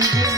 Thank you.